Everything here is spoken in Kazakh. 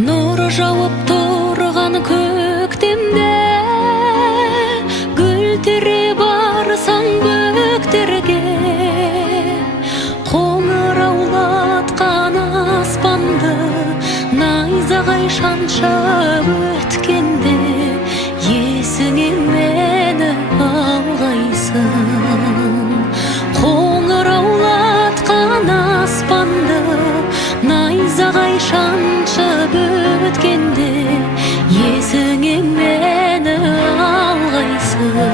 Нұры жауып тұрған көктемде гүл тере барсаң бөктерге, қоңыраулатқан аспанды найзағай шаншып өткенде, есіңе мені алғайсың. Қоңыраулатқан аспанды найзағай шаншып өткенде, есіңе мені алғайсың.